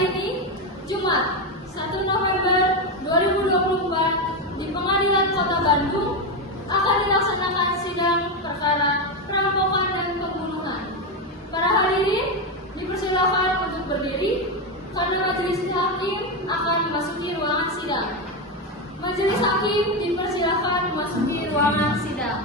hari ini, Jumat, 1 November 2024, di Pengadilan Kota Bandung akan dilaksanakan sidang perkara perampokan dan pembunuhan. Para hadirin dipersilakan untuk berdiri karena majelis hakim akan memasuki ruangan sidang. Majelis hakim dipersilakan memasuki ruangan sidang.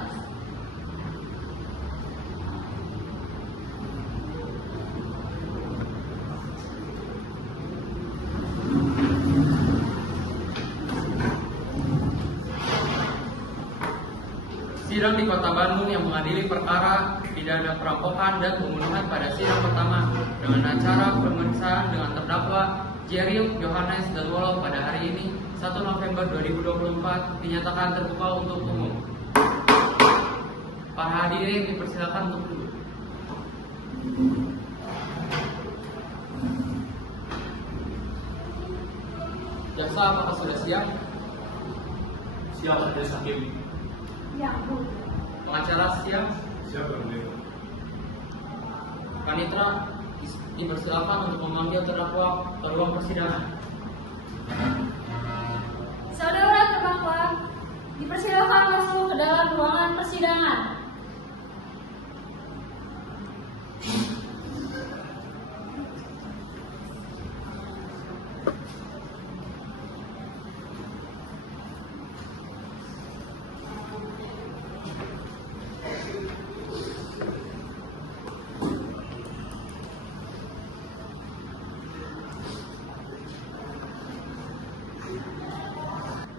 Sidang di Kota Bandung yang mengadili perkara pidana perampokan dan pembunuhan pada sidang pertama dengan acara pemeriksaan dengan terdakwa Jeril Yohanes Dalwolo pada hari ini 1 November 2024 dinyatakan terbuka untuk umum. Para hadirin dipersilakan untuk duduk. Jaksa, apakah sudah siap? Siap, Majelis Hakim. Ya, Bu. Pengacara siap? Siap, Mulia. Panitra dipersilakan untuk memanggil terdakwa ke ruang persidangan. Saudara terdakwa dipersilakan masuk ke dalam ruangan persidangan.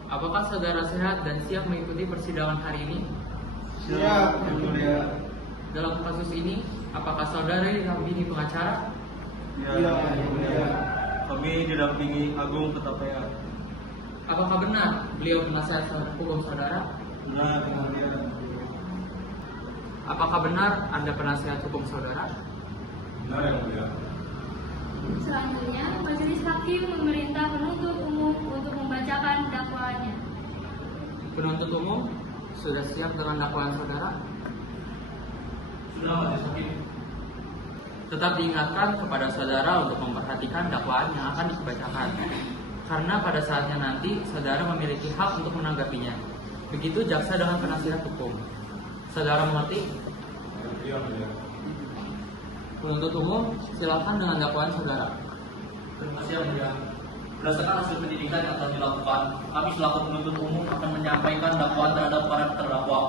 Apakah saudara sehat dan siap mengikuti persidangan hari ini? Siap, Yang Mulia. Dalam kasus ini, apakah saudara didampingi pengacara? Ya, Yang Mulia. Kami didampingi Agung Ketapea. Apakah benar beliau penasihat hukum saudara? Benar, Yang Mulia. Apakah benar Anda penasihat hukum saudara? Benar, Yang Mulia. Selanjutnya, majelis hakim memerintah penuntut umum untuk membacakan dakwaannya. Penuntut umum sudah siap dengan dakwaan saudara? Sudah, Majelis Hakim. Tetap diingatkan kepada saudara untuk memperhatikan dakwaan yang akan dibacakan, karena pada saatnya nanti saudara memiliki hak untuk menanggapinya. Begitu jaksa dengan penasihat hukum. Saudara mengerti? Iya, Mulia. Penuntut umum, silakan dengan dakwaan saudara. Terima kasih, Yang Mulia. Berdasarkan hasil penyidikan yang telah dilakukan, kami selaku penuntut umum akan menyampaikan dakwaan terhadap para terdakwa.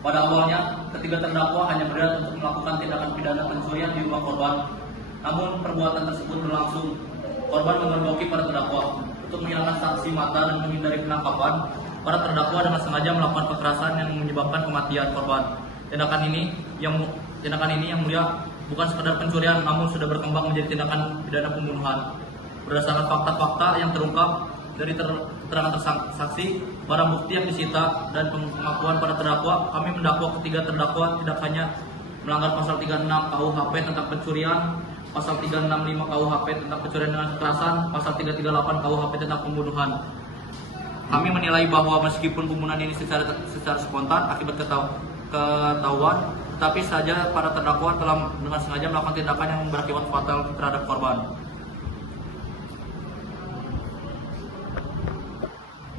Pada awalnya, ketiga terdakwa hanya berniat untuk melakukan tindakan pidana pencurian di rumah korban. Namun, perbuatan tersebut berlangsung. Korban memergoki para terdakwa untuk menghilangkan saksi mata dan menghindari penangkapan. Para terdakwa dengan sengaja melakukan kekerasan yang menyebabkan kematian korban. Tindakan ini yang mulia bukan sekadar pencurian, namun sudah berkembang menjadi tindakan pidana pembunuhan. Berdasarkan fakta-fakta yang terungkap dari keterangan saksi, barang bukti yang disita, dan pengakuan para terdakwa, kami mendakwa ketiga terdakwa tidak hanya melanggar pasal 36 KUHP tentang pencurian, pasal 365 KUHP tentang pencurian dengan kekerasan, pasal 338 KUHP tentang pembunuhan. Kami menilai bahwa meskipun pembunuhan ini secara spontan akibat ketahuan, tetapi saja para terdakwa telah dengan sengaja melakukan tindakan yang berakibat fatal terhadap korban.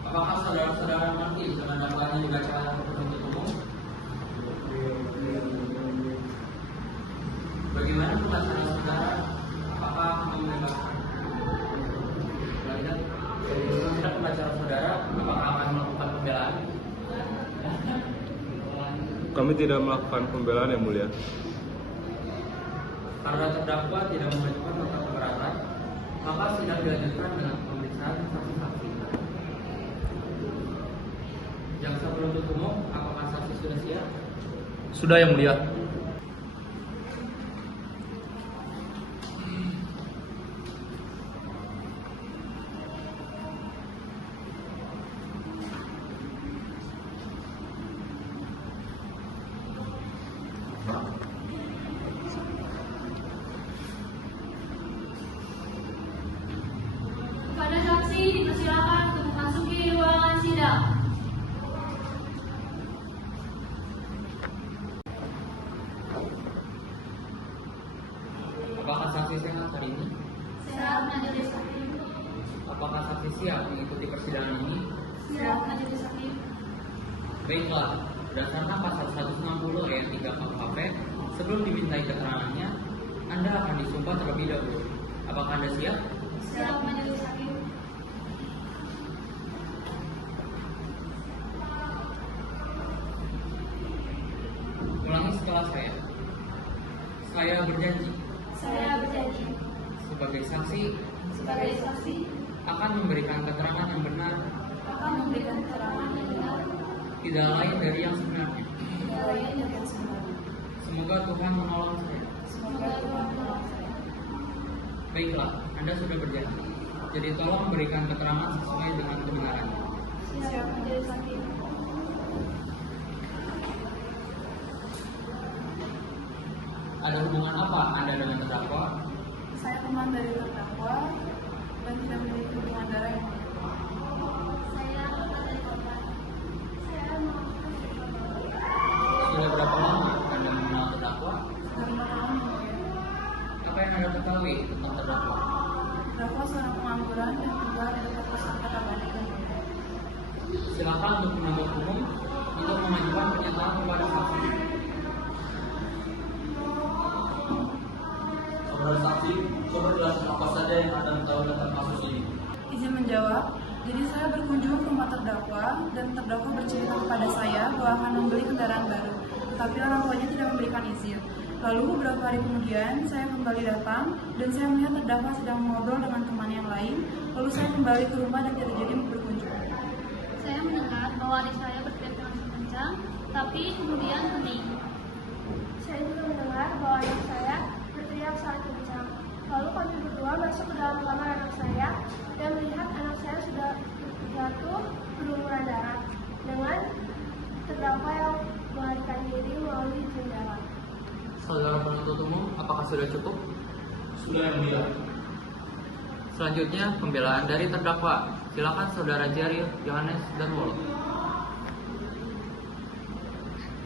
Apakah saudara-saudara mengerti dengan dakwaan yang dibacakan oleh penuntut umum? Bagaimana penjelasan saudara? Apakah membebaskan? Selanjutnya, pembacaan saudara, apakah akan melakukan pembelaan? Kami tidak melakukan pembelaan, Yang Mulia. Karena terdakwa tidak mengajukan nota keberatan, maka sidang dilanjutkan dengan pemeriksaan saksi-saksi. Jaksa penuntut umum, apakah saksi sudah siap? Sudah, Yang Mulia. Kepada saksi dipersilakan untuk memasuki ruangan sidang. Apakah saksi sehat hari ini? Siap, Majelis Hakim. Apakah saksi siap mengikuti persidangan ini? Siap, Majelis Hakim. Baiklah, berdasarkan pasal 160 ayat 3 KUHP, sebelum dimintai keterangannya, Anda akan disumpah terlebih dahulu. Apakah Anda siap? Siap, Majelis Hakim. Ulangi setelah saya. Saya berjanji Saya berjanji sebagai saksi sebagai saksi akan memberikan keterangan yang benar, akan memberikan keterangan yang benar, tidak lain dari yang sebenarnya. tidak lain dari yang sebenarnya. Semoga Tuhan menolong saya. Semoga Tuhan menolong saya. Baiklah, Anda sudah berjanji. Jadi tolong berikan keterangan sesuai dengan kebenarannya. Siap, Majelis Hakim. Ada hubungan apa Anda dengan terdakwa? Saya teman dari terdakwa dan tidak memiliki hubungan darah yang Saya kakak dari korban. Saya mau Sudah berapa lama Anda mengenal terdakwa? dari tahun yang mulia. Apa yang Anda ketahui tentang terdakwa? Terdakwa seorang pengangguran dan tinggal di dekat pusat kota Bandung. Silakan untuk penuntut umum untuk mengajukan pernyataan kepada saksi. Saudara saksi, coba jelaskan apa saja yang Anda tahu tentang kasus ini. Izin menjawab. Jadi saya berkunjung ke rumah terdakwa dan terdakwa bercerita kepada saya bahwa akan membeli kendaraan baru, tetapi orang tuanya tidak memberikan izin. Lalu beberapa hari kemudian saya kembali datang dan saya melihat terdakwa sedang mengobrol dengan teman yang lain. Lalu saya kembali ke rumah dan tidak jadi berkunjung. Saya mendengar bahwa adik saya berteriak dengan kencang, tapi kemudian hening. Saya juga mendengar bahwa adik saya berteriak sangat kencang. Lalu kami berdua masuk ke dalam kamar anak saya dan melihat anak saya sudah jatuh berlumuran darah dengan terdakwa yang melarikan diri melalui jendela. Saudara penuntut umum, apakah sudah cukup? Sudah yang mulia. Selanjutnya, pembelaan dari terdakwa. Silakan Saudara Jerry, Yohanes, dan Wolo.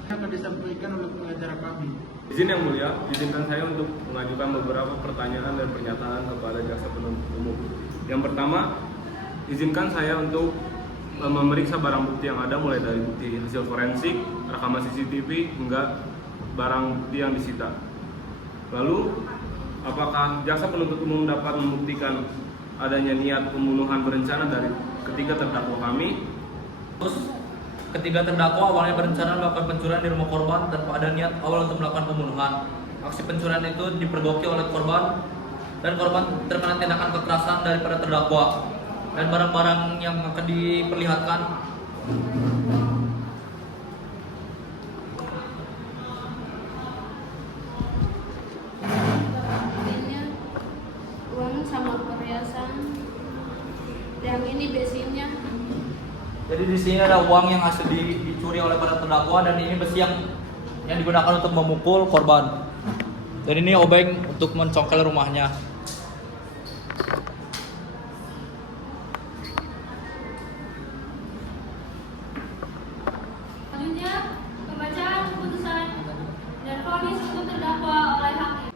Akan disampaikan oleh pengacara kami. Izin yang mulia, izinkan saya untuk mengajukan beberapa pertanyaan dan pernyataan kepada jaksa penuntut umum. Yang pertama, izinkan saya untuk memeriksa barang bukti yang ada, mulai dari bukti hasil forensik, rekaman CCTV, hingga barang bukti yang disita. Lalu, apakah jaksa penuntut umum dapat membuktikan adanya niat pembunuhan berencana dari ketiga terdakwa kami? Terus, ketiga terdakwa awalnya berencana melakukan pencurian di rumah korban tanpa ada niat awal untuk melakukan pembunuhan. Aksi pencurian itu dipergoki oleh korban dan korban terkena tindakan kekerasan daripada terdakwa. Dan barang-barang yang akan diperlihatkan Ini uang sama perhiasan. Yang ini besinnya. Jadi di sini ada uang yang hasil dicuri oleh para terdakwa dan ini besi yang digunakan untuk memukul korban. Dan ini obeng untuk mencongkel rumahnya. Selanjutnya, pembacaan keputusan dan vonis untuk terdakwa oleh hakim.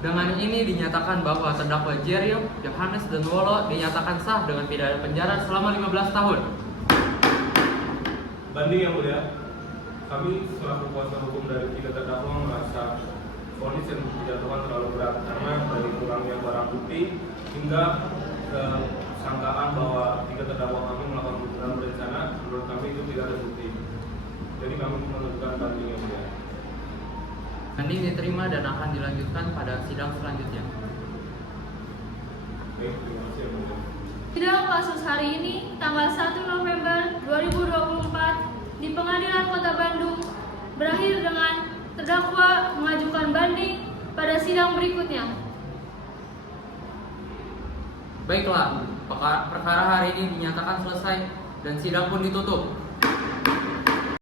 Dengan ini dinyatakan bahwa terdakwa Jerry, Yohanes, dan Wolo dinyatakan sah dengan pidana penjara selama 15 tahun. Banding yang mulia, kami selaku kuasa hukum dari tiga terdakwa merasa vonis yang dijatuhkan terlalu berat karena dari kurangnya barang bukti hingga sangkaan bahwa tiga terdakwa kami melakukan pembunuhan berencana. Menurut kami itu tidak ada bukti. Jadi kami menentukan banding yang mulia. Banding diterima dan akan dilanjutkan pada sidang selanjutnya. Baik, terima kasih yang mulia. Sidang kasus hari ini, tanggal 1 November 2024 di Pengadilan Kota Bandung berakhir dengan terdakwa mengajukan banding pada sidang berikutnya. Baiklah, perkara hari ini dinyatakan selesai dan sidang pun ditutup.